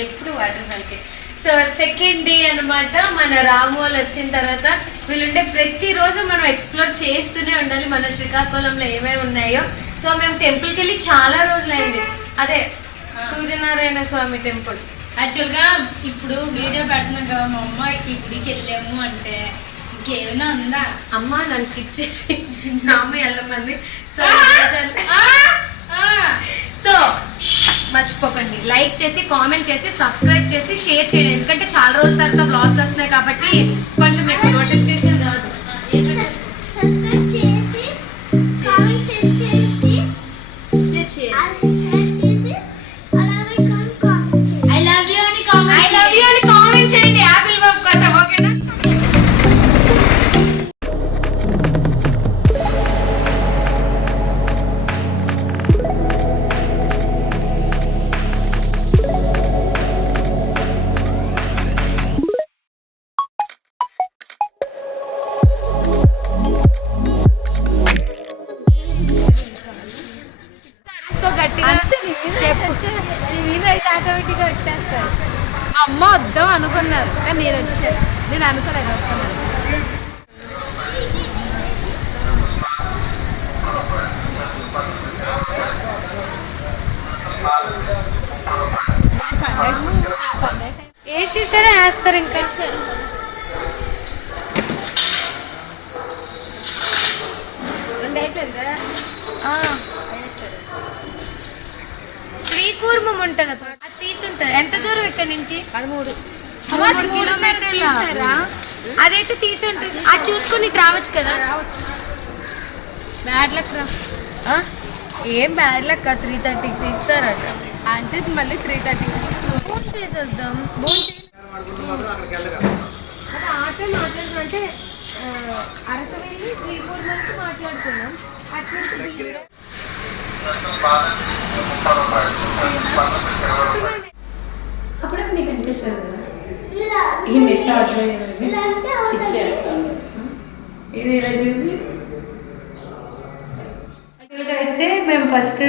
ఎప్పుడు water ఫాల్కి. So second day అనమాట. మన రాము వాళ్ళు వచ్చిన తర్వాత వీళ్ళుంటే ప్రతిరోజు మనం ఎక్స్ప్లోర్ చేస్తూనే ఉండాలి మన శ్రీకాకుళంలో ఏమేమి ఉన్నాయో. సో మేము టెంపుల్కి వెళ్ళి చాలా రోజులైంది. అదే సూర్యనారాయణ స్వామి టెంపుల్. యాక్చువల్గా ఇప్పుడు వీడియో పెడుతున్నాం కదా మా అమ్మ, ఈ గుడికి వెళ్ళాము అంటే ఇంకేమైనా ఉందా అమ్మ నన్ను స్కిప్ చేసి అమ్మ వెళ్ళమంది. సో సో మర్చిపోకండి, లైక్ చేసి కామెంట్ చేసి సబ్స్క్రైబ్ చేసి షేర్ చేయండి. ఎందుకంటే చాలా రోజుల తర్వాత బ్లాగ్స్ వస్తున్నాయి కాబట్టి కొంచెం మీకు నోటిఫికేషన్ రాదు. ఆటోమేటిక్గా వచ్చేస్తారు. అమ్మ వద్దాం అనుకున్నారు కానీ నేను వచ్చాను, నేను అనుకోలేదు వస్తున్నాను. వేసేసారా వేస్తారు ఇంకా శ్రీకూర్మం ఉంటుంది, అది తీసుంటారు. ఎంత దూరం ఇక్కడ నుంచి? 13 కిలోమీటర్లు. అదైతే తీసి ఉంటుంది, అది చూసుకొని రావచ్చు కదా. బ్యాడ్ లక్ రా. ఏం బ్యాడ్ లక్, 3:30కి తీస్తారట. అంటే మళ్ళీ 3:30 ఫోన్ చేసేద్దాం. ఆటో మాట్లాడుతుంటే అరసవెల్లి శ్రీకూర్మంకి మాట్లాడుతున్నాం. అట్నుంచి అప్పుడు నీకు అనిపిస్తుంది కదా ఈ మెత్త ఇది ఇలా చూపి. యాక్చువల్గా అయితే మేము ఫస్ట్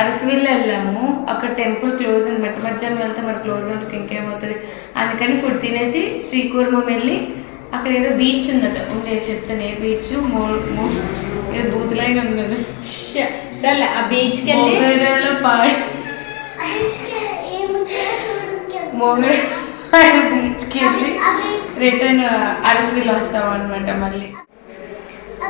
అరసవిల్లి వెళ్ళాము. అక్కడ టెంపుల్ క్లోజ్ ఉంది, మధ్యాహ్నం వెళ్తే మరి క్లోజ్ ఉంటుంది ఇంకేమవుతుంది అందుకని ఫుడ్ తినేసి శ్రీకూర్మం వెళ్ళి అక్కడ ఏదో బీచ్ ఉందట. ఉండే చెప్తాను ఏ బీచ్, ఏదో బూతులైన ఉంది. సరే ఆ బీచ్కి వెళ్ళి మొగడు బీచ్కి వెళ్ళి రిటర్న్ అరసవిల్లి వస్తాం అనమాట. మళ్ళీ ఆ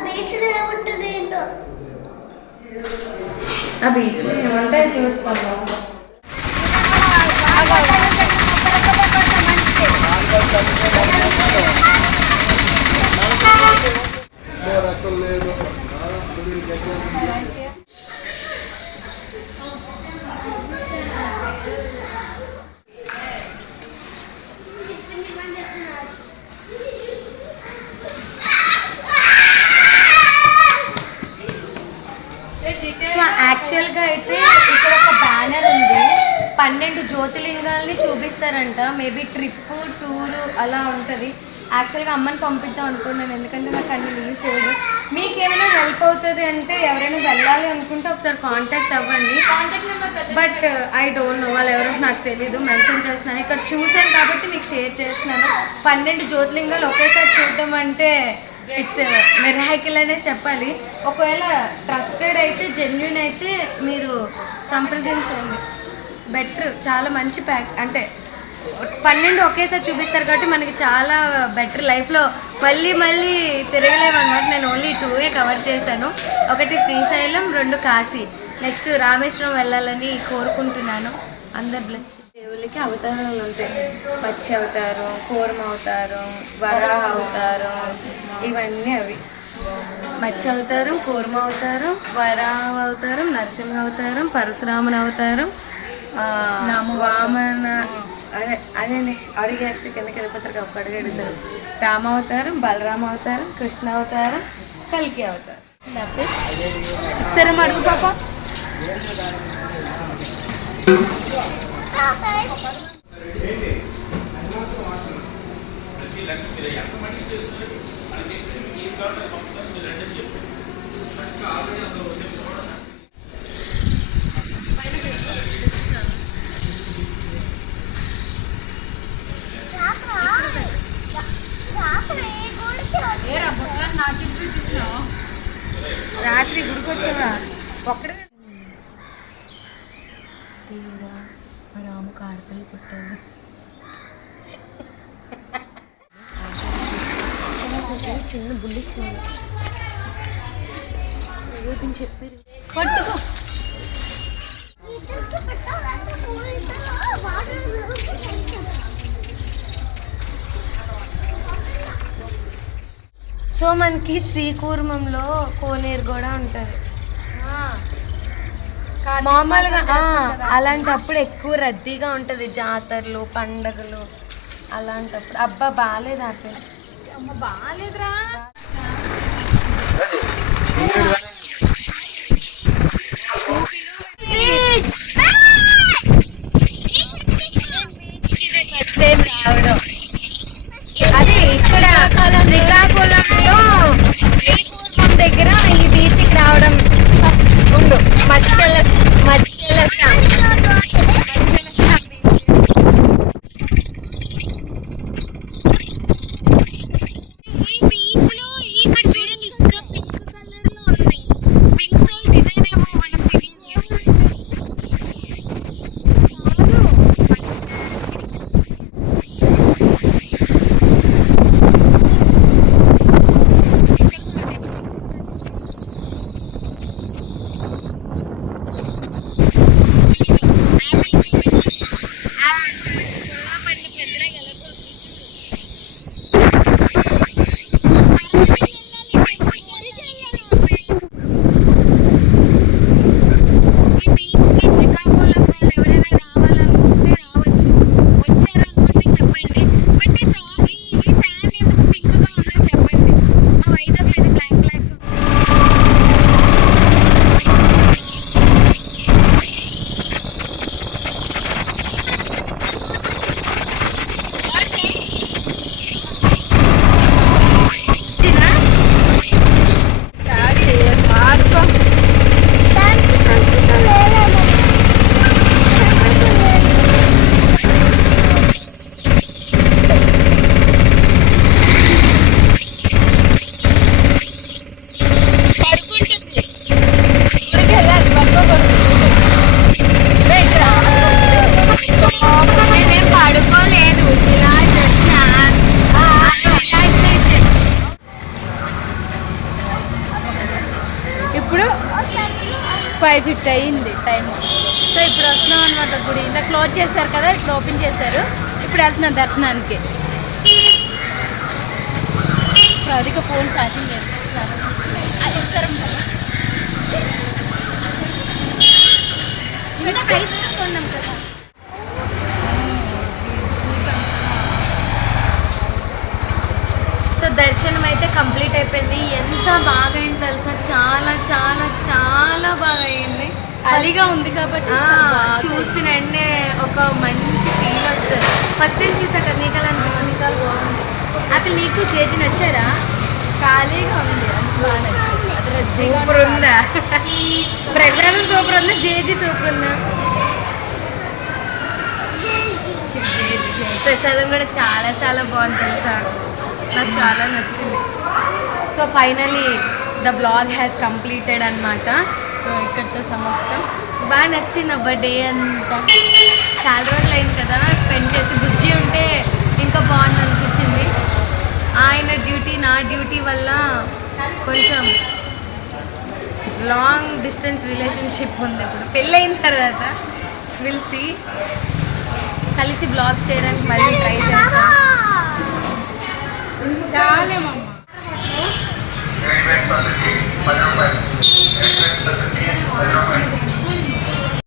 బీచ్ ఏమంటే చూస్తాము. యాక్చువల్గా అయితే ఇక్కడ ఒక బ్యానర్ ఉంది, 12 జ్యోతిర్లింగాల్ని చూపిస్తారంట. మేబీ ట్రిప్ టూరు అలా ఉంటుంది. యాక్చువల్గా అమ్మని పంపిద్దాం అనుకున్నాను, ఎందుకంటే నాకు అన్ని లీవ్స్ లేదు. మీకు ఏమైనా హెల్ప్ అవుతుంది అంటే ఎవరైనా వెళ్ళాలి అనుకుంటే ఒకసారి కాంటాక్ట్ అవ్వండి. Contact number but I don't know వాళ్ళు ఎవరో నాకు తెలీదు. మెన్షన్ చేస్తున్నాను, ఇక్కడ చూసాను కాబట్టి మీకు షేర్ చేస్తున్నాను. 12 జ్యోతిర్లింగాలు ఒకేసారి చూడటం అంటే ఇట్స్ మిరాకిల్ అనే చెప్పాలి. ఒకవేళ ట్రస్టెడ్ అయితే జెన్యూన్ అయితే మీరు సంప్రదించండి. బెటర్, చాలా మంచి ప్యాక్ అంటే 12 ఒకేసారి చూపిస్తారు కాబట్టి మనకి చాలా బెటర్ లైఫ్లో మళ్ళీ మళ్ళీ తిరగలేము అనమాట. నేను ఓన్లీ 2 కవర్ చేశాను. ఒకటి శ్రీశైలం, 2 కాశీ. నెక్స్ట్ రామేశ్వరం వెళ్ళాలని కోరుకుంటున్నాను. అందరు బ్లెస్. దేవుళ్ళకి అవతారాలు ఉంటాయి. పచ్చి అవతారం, కూర్మ అవతారం, వరాహ అవతారం, ఇవన్నీ అవి. మత్స్య అవతారం, కూర్మ అవతారం, వరాహ అవతారం, నరసింహ అవతారం, పరశురాముని అవతారం, వామన అదే అడిగేస్తే కిందకి వెళ్ళిపోతారు కాబట్టి అడిగి అడుగుతారు. రామావతారం, బలరామ అవతారం, కృష్ణ అవతారం, కల్కి అవతారం. ఇస్తారా అడుగు పాప. రాత్రి గుడికి వచ్చావా ఒక్కడే? దేవుడా మా రాముకు ఆడపిల్ల పుట్టాడు. చిన్న బుల్లి చూడు చెప్పారు. పట్టుకో. సో మనకి శ్రీకూర్మంలో కోనేరు కూడా ఉంటుంది. మామూలుగా అలాంటప్పుడు ఎక్కువ రద్దీగా ఉంటుంది. జాతరలు, పండగలు అలాంటప్పుడు. అబ్బా బాగాలేదు ఆ పేరు. బాగాలేదురా. ఫస్ట్ టైం రావడం అదే ఇక్కడ శ్రీకాకుళంలో శ్రీకూర్మం దగ్గర ఈ బీచ్కి రావడం ఉండు. ఇప్పుడు 5:50 అయింది టైం. సో ఇప్పుడు వస్తున్నాం అనమాట గుడి. ఇంత క్లోజ్ చేశారు కదా, ఇప్పుడు ఓపెన్ చేశారు. ఇప్పుడు వెళ్తున్నాం దర్శనానికి. ప్రవళిక ఫోన్ ఛార్జింగ్ అది ఇస్తారు కొన్నాం కదా. సో దర్శనం అయితే కంప్లీట్ అయిపోయింది. ఎంత బాగా అయింది తెలుసా? చాలా చాలా చాలా బాగా అయింది. ఖాళీగా ఉంది కాబట్టి చూసిన వెంటనే ఒక మంచి ఫీల్ వస్తుంది. ఫస్ట్ టైం చూసాక నీకు అలా అనిపించింది? చాలా బాగుంది. అసలు నీకు జేజీ నచ్చారా? ఖాళీగా ఉంది, బాగా నచ్చింది. సూపర్ ఉందా? ప్రజానం సూపర్ ఉందా? జేజీ సూపర్ ఉందా? ప్రసాదం కూడా చాలా చాలా బాగుంటుంది సార్. నాకు చాలా నచ్చింది. So finally the blog has completed అనమాట. సో ఇక్కడితో సమాప్తం. బాగా నచ్చింది అబ్బా డే అంతా. చాలా రోజులు అయింది కదా స్పెండ్ చేసి. కొంచెం లాంగ్ డిస్టెన్స్ రిలేషన్షిప్ ఉంది. ఇప్పుడు పెళ్ళైన తర్వాత విల్సి కలిసి బ్లాగ్స్ చేయడానికి మళ్ళీ ట్రై చేస్తాం. చాలే మమ్మీ.